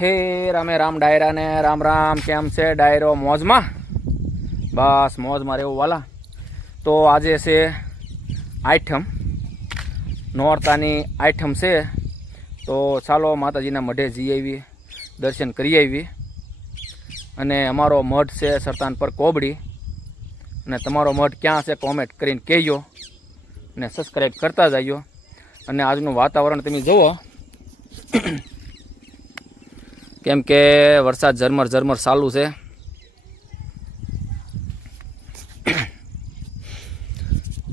હે રામે રામ ડાયરા ને રામ રામ. કેમ છે ડાયરો? મોજમાં? બસ મોજમાં રહેવું વાલા. તો આજે છે આઠમ, નોરતાની આઠમ છે. તો ચાલો માતાજીના મઢે જઈ આવી, દર્શન કરી આવી. અને અમારો મઠ છે સરતાન પર કોબડી. અને તમારો મઠ ક્યાં છે કોમેન્ટ કરીને કહેજો અને સબસ્ક્રાઈબ કરતા જજો. અને આજનું વાતાવરણ તમે જુઓ, કેમ કે વરસાદ ઝરમર ઝરમર ચાલુ છે.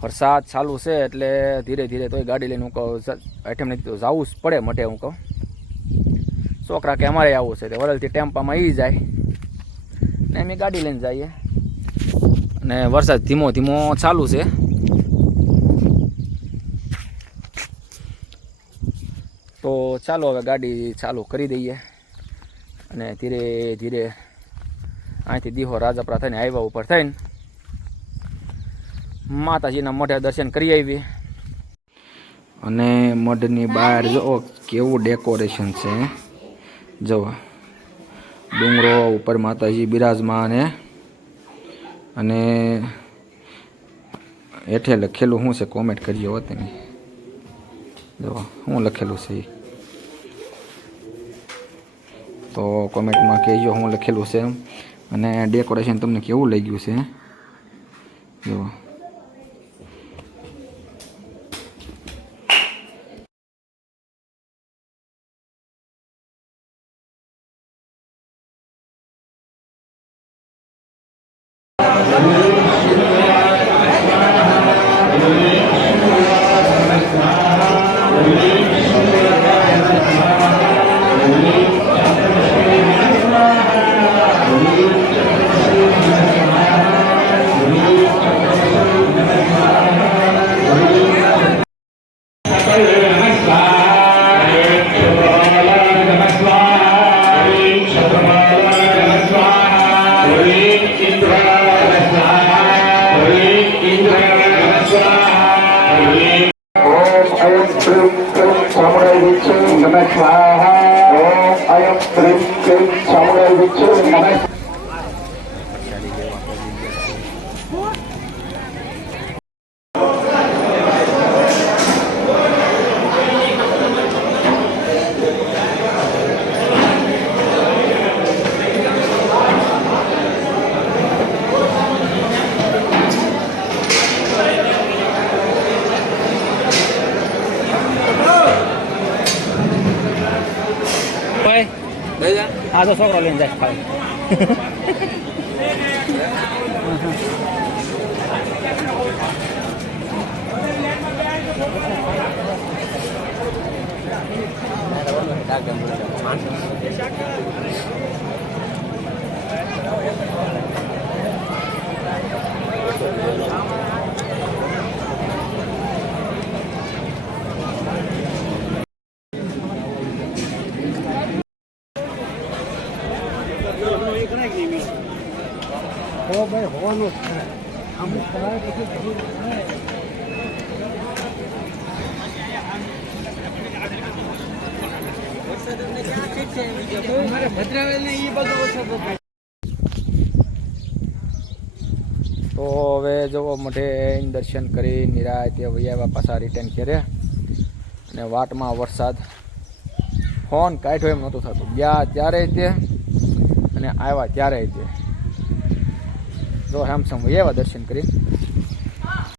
વરસાદ ચાલુ છે એટલે ધીરે ધીરે તોય ગાડી લઈને હું કહું આઈટમ નથી તો જવું જ પડે મઠે. હું કહું છોકરા કે અમારે આવવું છે તે વરલથી ટેમ્પામાં આવી જાય ને અમે ગાડી લઈને જઈએ. અને વરસાદ ધીમો ધીમો ચાલુ છે. તો ચાલો હવે ગાડી ચાલુ કરી દઈએ અને ધીરે ધીરે અહીંથી દીહો રાજપરા થઈને હાઈવા ઉપર થઈને માતાજીના મઢે દર્શન કરી આવી. અને મઢની બહાર જો કેવું ડેકોરેશન છે. જો ડુંગરો ઉપર માતાજી બિરાજમાન અને હેઠે લખેલું શું છે કોમેન્ટ કરજો હો તમે. જો શું લખેલું છે તો કોમેન્ટમાં કહેજો શું લખેલું છે. અને ડેકોરેશન તમને કેવું લાગ્યું છે જો. આ તો છોકરો લઈને જાય ખાય. હો ભાઈ હોવાનું અમુક કરાય પછી તો હવે જવો મઢે દર્શન કરી નિરાયતે વૈયા પાછા રિટર્ન કર્યા. અને વાટમાં વરસાદ ફોન કાઢ્યો એમ નહોતું થતું. ગયા ત્યારે તે અને આવ્યા ત્યારે તે જો હેમસમ એવા દર્શન કરી.